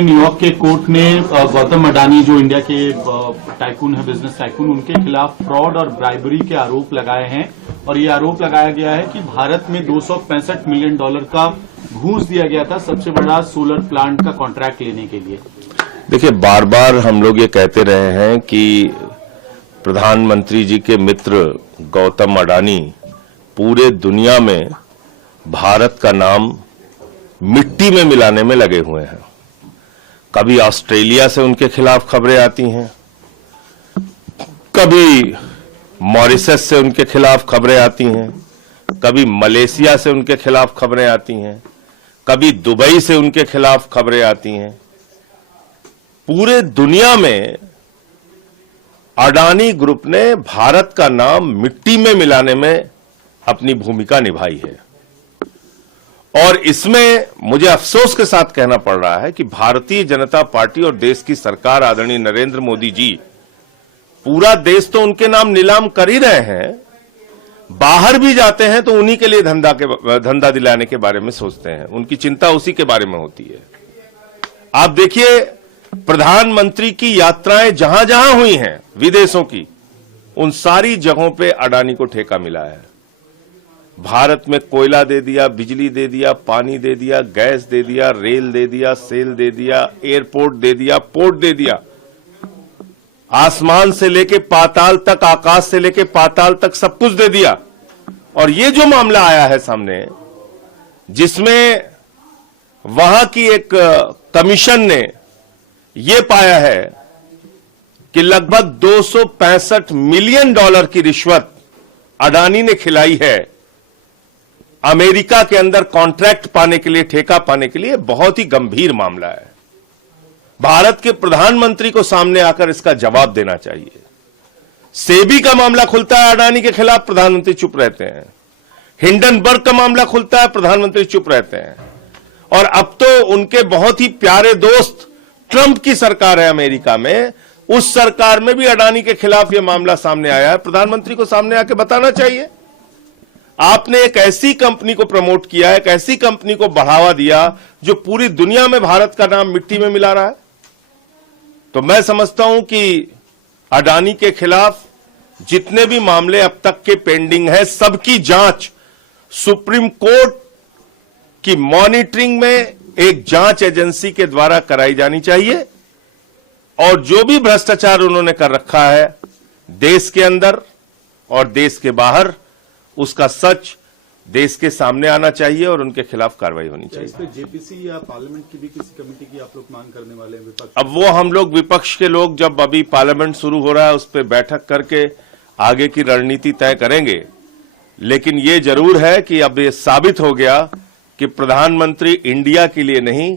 ने न्यूयॉर्क के कोर्ट ने गौतम अडानी जो इंडिया के टाइकून है, बिजनेस टाइकून, उनके खिलाफ फ्रॉड और ब्राइबरी के आरोप लगाए हैं और ये आरोप लगाया गया है कि भारत में $265 मिलियन का घूस दिया गया था सबसे बड़ा सोलर प्लांट का कॉन्ट्रैक्ट लेने के लिए। देखिए, बार बार हम लोग ये कहते रहे हैं कि प्रधानमंत्री जी के मित्र गौतम अडानी पूरे दुनिया में भारत का नाम मिट्टी में मिलाने में लगे हुए हैं। कभी ऑस्ट्रेलिया से उनके खिलाफ खबरें आती हैं, कभी मॉरिशस से उनके खिलाफ खबरें आती हैं, कभी मलेशिया से उनके खिलाफ खबरें आती हैं, कभी दुबई से उनके खिलाफ खबरें आती हैं। पूरे दुनिया में अडानी ग्रुप ने भारत का नाम मिट्टी में मिलाने में अपनी भूमिका निभाई है और इसमें मुझे अफसोस के साथ कहना पड़ रहा है कि भारतीय जनता पार्टी और देश की सरकार आदरणीय नरेंद्र मोदी जी, पूरा देश तो उनके नाम नीलाम कर ही रहे हैं, बाहर भी जाते हैं तो उन्हीं के लिए धंधा दिलाने के बारे में सोचते हैं, उनकी चिंता उसी के बारे में होती है। आप देखिए, प्रधानमंत्री की यात्राएं जहां जहां हुई हैं विदेशों की, उन सारी जगहों पे अडानी को ठेका मिला है। भारत में कोयला दे दिया, बिजली दे दिया, पानी दे दिया, गैस दे दिया, रेल दे दिया, सेल दे दिया, एयरपोर्ट दे दिया, पोर्ट दे दिया, आसमान से लेके पाताल तक, आकाश से लेके पाताल तक सब कुछ दे दिया। और ये जो मामला आया है सामने, जिसमें वहां की एक कमीशन ने यह पाया है कि लगभग $265 मिलियन की रिश्वत अडानी ने खिलाई है अमेरिका के अंदर कॉन्ट्रैक्ट पाने के लिए, ठेका पाने के लिए, बहुत ही गंभीर मामला है। भारत के प्रधानमंत्री को सामने आकर इसका जवाब देना चाहिए। सेबी का मामला खुलता है अडानी के खिलाफ, प्रधानमंत्री चुप रहते हैं। हिंडनबर्ग का मामला खुलता है, प्रधानमंत्री चुप रहते हैं। और अब तो उनके बहुत ही प्यारे दोस्त ट्रंप की सरकार है अमेरिका में, उस सरकार में भी अडानी के खिलाफ यह मामला सामने आया है। प्रधानमंत्री को सामने आके बताना चाहिए। आपने एक ऐसी कंपनी को प्रमोट किया, एक ऐसी कंपनी को बढ़ावा दिया जो पूरी दुनिया में भारत का नाम मिट्टी में मिला रहा है। तो मैं समझता हूं कि अडानी के खिलाफ जितने भी मामले अब तक के पेंडिंग है, सबकी जांच सुप्रीम कोर्ट की मॉनिटरिंग में एक जांच एजेंसी के द्वारा कराई जानी चाहिए। और जो भी भ्रष्टाचार उन्होंने कर रखा है देश के अंदर और देश के बाहर, उसका सच देश के सामने आना चाहिए और उनके खिलाफ कार्रवाई होनी चाहिए। इस पे जेपीसी या पार्लियामेंट की भी किसी कमेटी की आप लोग मांग करने वाले हैं? विपक्ष अब वो हम लोग विपक्ष के लोग जब अभी पार्लियामेंट शुरू हो रहा है उस पर बैठक करके आगे की रणनीति तय करेंगे। लेकिन ये जरूर है कि अब ये साबित हो गया कि प्रधानमंत्री इंडिया के लिए नहीं,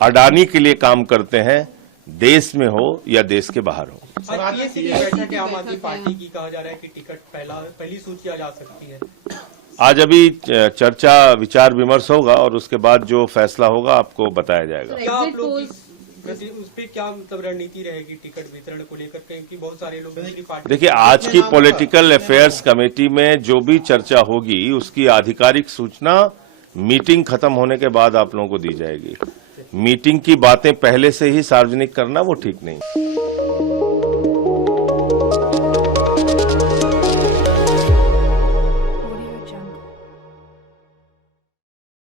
अडानी के लिए काम करते हैं, देश में हो या देश के बाहर हो। बैठक है आम आदमी पार्टी की, कहा जा रहा है कि टिकट पहली सूची आ जा सकती है। आज अभी चर्चा विचार विमर्श होगा और उसके बाद जो फैसला होगा आपको बताया जाएगा। क्या आप लोग उस पर क्या मतलब रणनीति रहेगी टिकट वितरण को लेकर? क्योंकि बहुत सारे लोग पार्टी, देखिए, आज की पॉलिटिकल अफेयर्स कमेटी में जो भी चर्चा होगी उसकी आधिकारिक सूचना मीटिंग खत्म होने के बाद आप लोगों को दी जाएगी। मीटिंग की बातें पहले से ही सार्वजनिक करना वो ठीक नहीं।